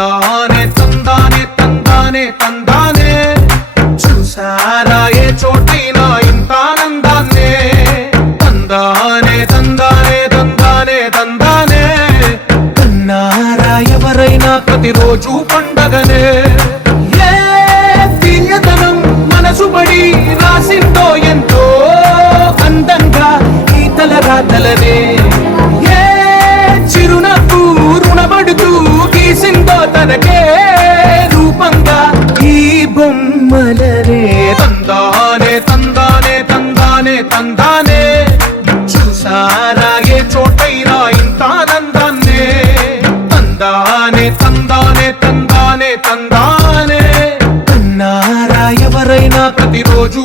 తందానే తందానే తందానే తందానే చూసారా ఏ చోటైనా ఇంత ఆనందాన్నే తందానే తందానే తందానే తందానే కన్నారా ఎవరైనా ప్రతిరోజు పండగనే ఏ తీయదనం మనసు పడి రాసిందో ఎంతో అందంగా ఈ తలరాతలనే ఏ చిరునవ్వు రుణపడుతూ గీసిందో తనకే రూపంగా ఈ బొమ్మలనే తందానే తందానే తందానే తందానే చూసారా ఏ చోటైనా ఇంత ఆనందాన్నే తందానే తందానే తందానే తందానే కన్నారా ఎవరైనా ప్రతిరోజు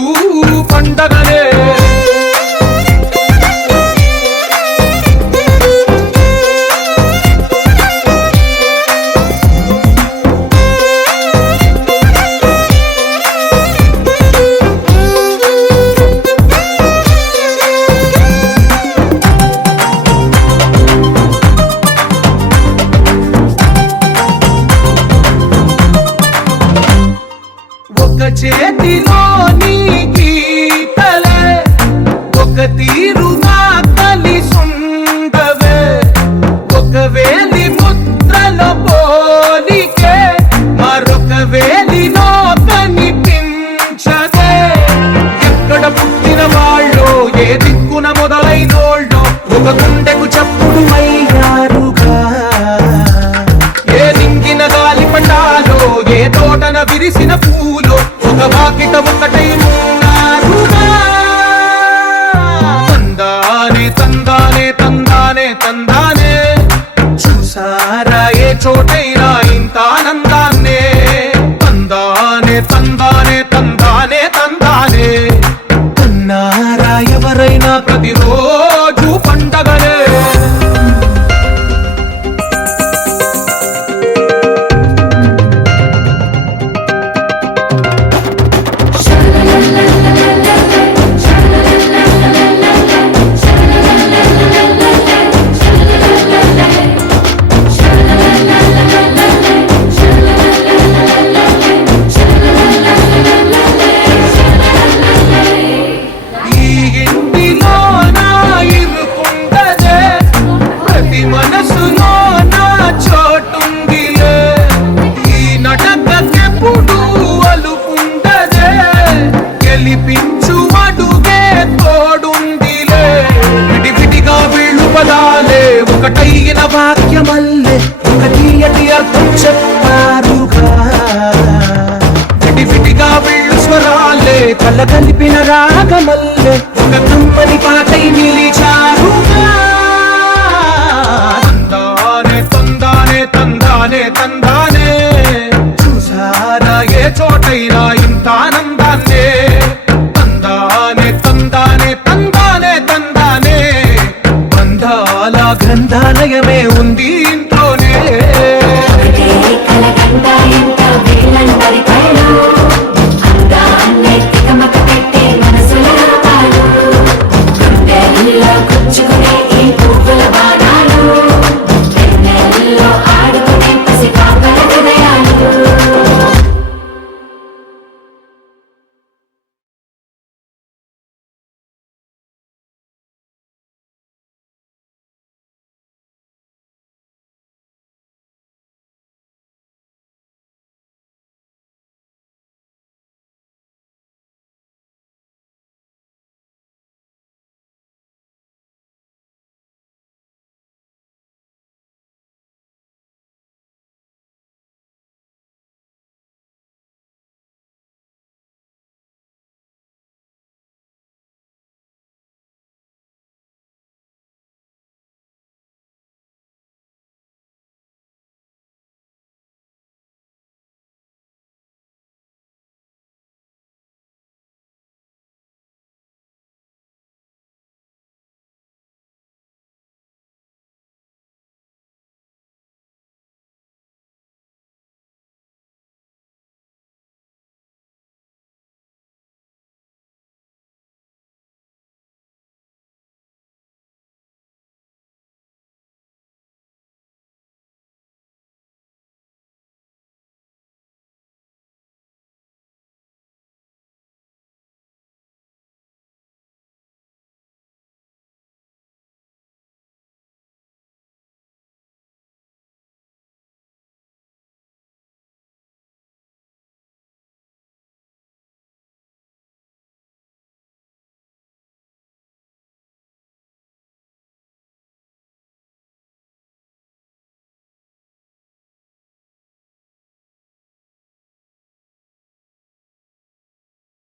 పండగనే ఒక చేతిలోని గీతలే ఒక తీరుగా కలిసుండవే ఒక వేలి ముద్రల పోలికే మరొక వేలిలో కనిపించదే ఎక్కడ పుట్టిన వాళ్ళో ఏ దిక్కున మొదలైనోళ్ళో ఒక గుండెకు చప్పుడు అయ్యారుగా ఏ దింగిన గాలి పటాలో ఏ తోటన విరిసిన పూలో ఒక వాకిట ఒకటై ఉన్నారుగా తందానే తందానే తందానే తందానే చూసారా ఏ చోటైనా ఇంత ఆనందాన్నే తందానే తందానే తందానే తందానే కన్నారా ఎవరైనా ప్రతిరోజు పండగనే మనసులో నా చోటుందిలే ఈ నటకెప్పుడు అలుపుండదే గెలిపించు అడుగే తోడుందిలే విడివిడిగా వీళ్ళు పదాలే ఒకటైన వాక్యమల్లే ఒక తీయటి అర్థం చెప్పారుగా విడివిడిగా వీళ్ళు స్వరాలే కల కలిపిన రాగమల్లే ఒక కమ్మని పాటై నిలిచారుగా తందానే తందానే తందానే